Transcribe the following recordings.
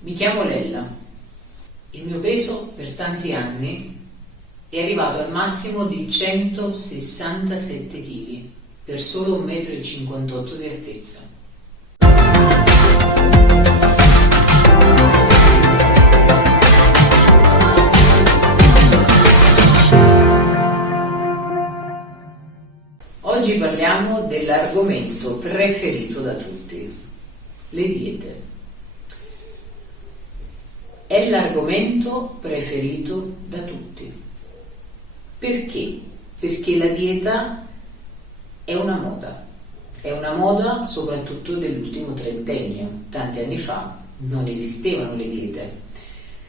Mi chiamo Lella. Il mio peso per tanti anni è arrivato al massimo di 167 kg per solo 1,58 m di altezza. Oggi parliamo dell'argomento preferito da tutti, le diete. È l'argomento preferito da tutti. Perché? Perché la dieta è una moda soprattutto dell'ultimo trentennio. Tanti anni fa non esistevano le diete.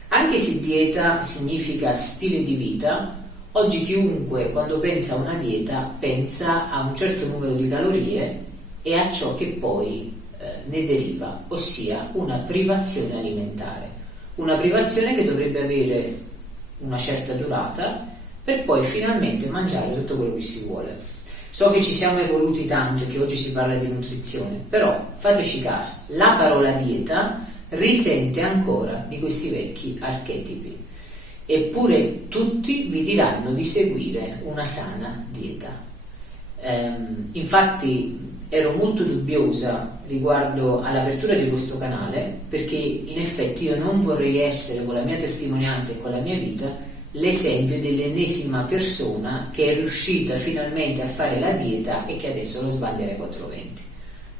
Anche se dieta significa stile di vita, oggi chiunque quando pensa a una dieta pensa a un certo numero di calorie e a ciò che poi ne deriva, ossia una privazione alimentare. Una privazione che dovrebbe avere una certa durata per poi finalmente mangiare tutto quello che si vuole. So che ci siamo evoluti tanto e che oggi si parla di nutrizione, però fateci caso, la parola dieta risente ancora di questi vecchi archetipi. Eppure tutti vi diranno di seguire una sana dieta. Infatti ero molto dubbiosa riguardo all'apertura di questo canale, perché in effetti io non vorrei essere, con la mia testimonianza e con la mia vita, l'esempio dell'ennesima persona che è riuscita finalmente a fare la dieta e che adesso lo sbaglia alle 4:20.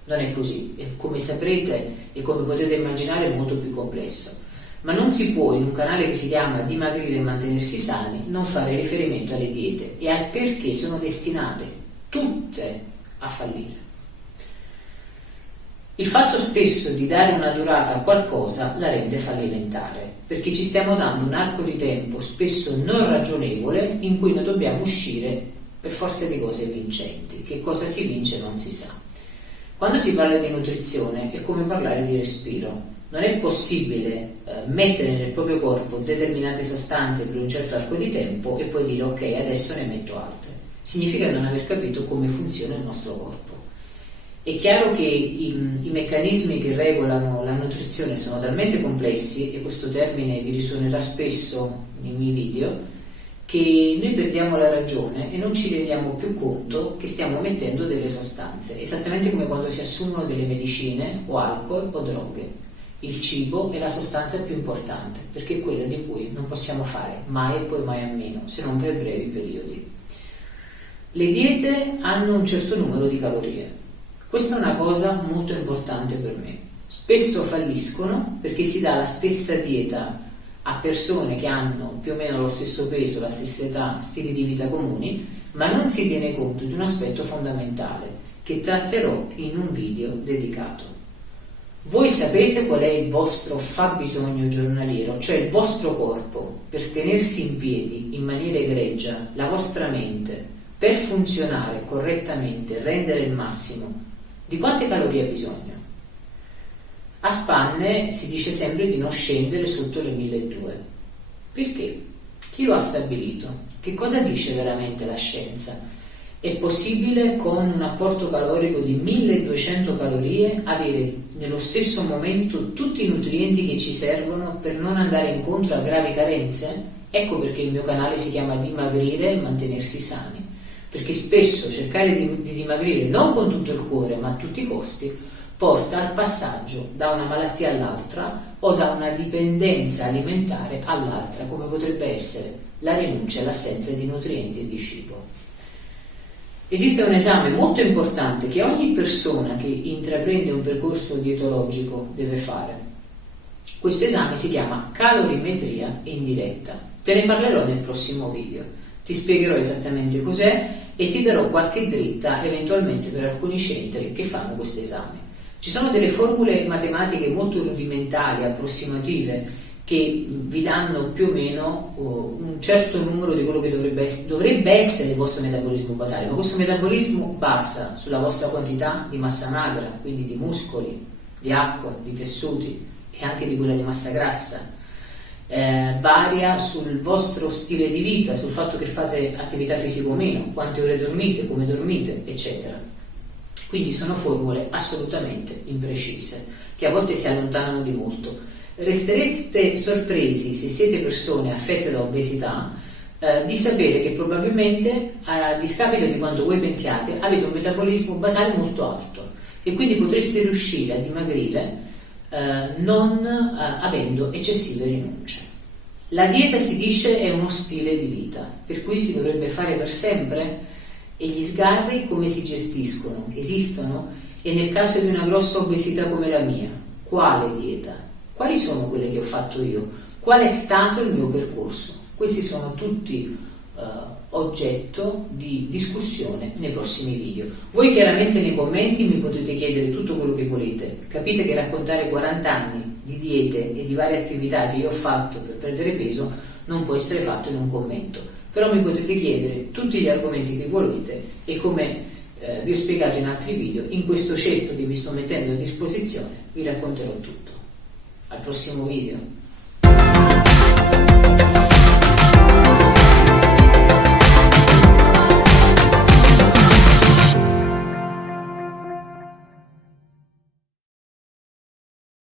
Non è così, e come saprete e come potete immaginare è molto più complesso. Ma non si può, in un canale che si chiama Dimagrire e mantenersi sani, non fare riferimento alle diete e al perché sono destinate tutte a fallire. Il fatto stesso di dare una durata a qualcosa la rende fallimentare, perché ci stiamo dando un arco di tempo spesso non ragionevole in cui noi dobbiamo uscire per forza di cose vincenti. Che cosa si vince non si sa. Quando si parla di nutrizione è come parlare di respiro. Non è possibile mettere nel proprio corpo determinate sostanze per un certo arco di tempo e poi dire ok, adesso ne metto altre. Significa non aver capito come funziona il nostro corpo. È chiaro che i meccanismi che regolano la nutrizione sono talmente complessi, e questo termine vi risuonerà spesso nei miei video, che noi perdiamo la ragione e non ci rendiamo più conto che stiamo mettendo delle sostanze, esattamente come quando si assumono delle medicine o alcol o droghe. Il cibo è la sostanza più importante, perché è quella di cui non possiamo fare mai e poi mai a meno, se non per brevi periodi. Le diete hanno un certo numero di calorie. Questa è una cosa molto importante per me. Spesso falliscono perché si dà la stessa dieta a persone che hanno più o meno lo stesso peso, la stessa età, stili di vita comuni, ma non si tiene conto di un aspetto fondamentale che tratterò in un video dedicato. Voi sapete qual è il vostro fabbisogno giornaliero, cioè il vostro corpo per tenersi in piedi in maniera egregia, la vostra mente per funzionare correttamente, rendere il massimo, di quante calorie ha bisogno? A spanne si dice sempre di non scendere sotto le 1200. Perché? Chi lo ha stabilito? Che cosa dice veramente la scienza? È possibile con un apporto calorico di 1200 calorie avere nello stesso momento tutti i nutrienti che ci servono per non andare incontro a gravi carenze? Ecco perché il mio canale si chiama Dimagrire e mantenersi sani. Perché spesso cercare di dimagrire non con tutto il cuore ma a tutti i costi porta al passaggio da una malattia all'altra o da una dipendenza alimentare all'altra, come potrebbe essere la rinuncia e l'assenza di nutrienti e di cibo. Esiste un esame molto importante che ogni persona che intraprende un percorso dietologico deve fare. Questo esame si chiama calorimetria indiretta. Te ne parlerò nel prossimo video. Ti spiegherò esattamente cos'è e ti darò qualche dritta eventualmente per alcuni centri che fanno questo esame. Ci sono delle formule matematiche molto rudimentali, approssimative, che vi danno più o meno un certo numero di quello che dovrebbe essere il vostro metabolismo basale, ma questo metabolismo basa sulla vostra quantità di massa magra, quindi di muscoli, di acqua, di tessuti e anche di quella di massa grassa. Varia sul vostro stile di vita, sul fatto che fate attività fisica o meno, quante ore dormite, come dormite, eccetera. Quindi sono formule assolutamente imprecise, che a volte si allontanano di molto. Resterete sorpresi, se siete persone affette da obesità, di sapere che probabilmente, a discapito di quanto voi pensiate, avete un metabolismo basale molto alto e quindi potreste riuscire a dimagrire non avendo eccessive rinunce. La dieta, si dice, è uno stile di vita, per cui si dovrebbe fare per sempre. E gli sgarri come si gestiscono? Esistono? E nel caso di una grossa obesità come la mia, quale dieta? Quali sono quelle che ho fatto io? Qual è stato il mio percorso? Questi sono tutti oggetto di discussione nei prossimi video. Voi chiaramente nei commenti mi potete chiedere tutto quello che volete. Capite che raccontare 40 anni di diete e di varie attività che io ho fatto per perdere peso non può essere fatto in un commento. Però mi potete chiedere tutti gli argomenti che volete e, come vi ho spiegato in altri video, in questo cesto che vi sto mettendo a disposizione vi racconterò tutto. Al prossimo video.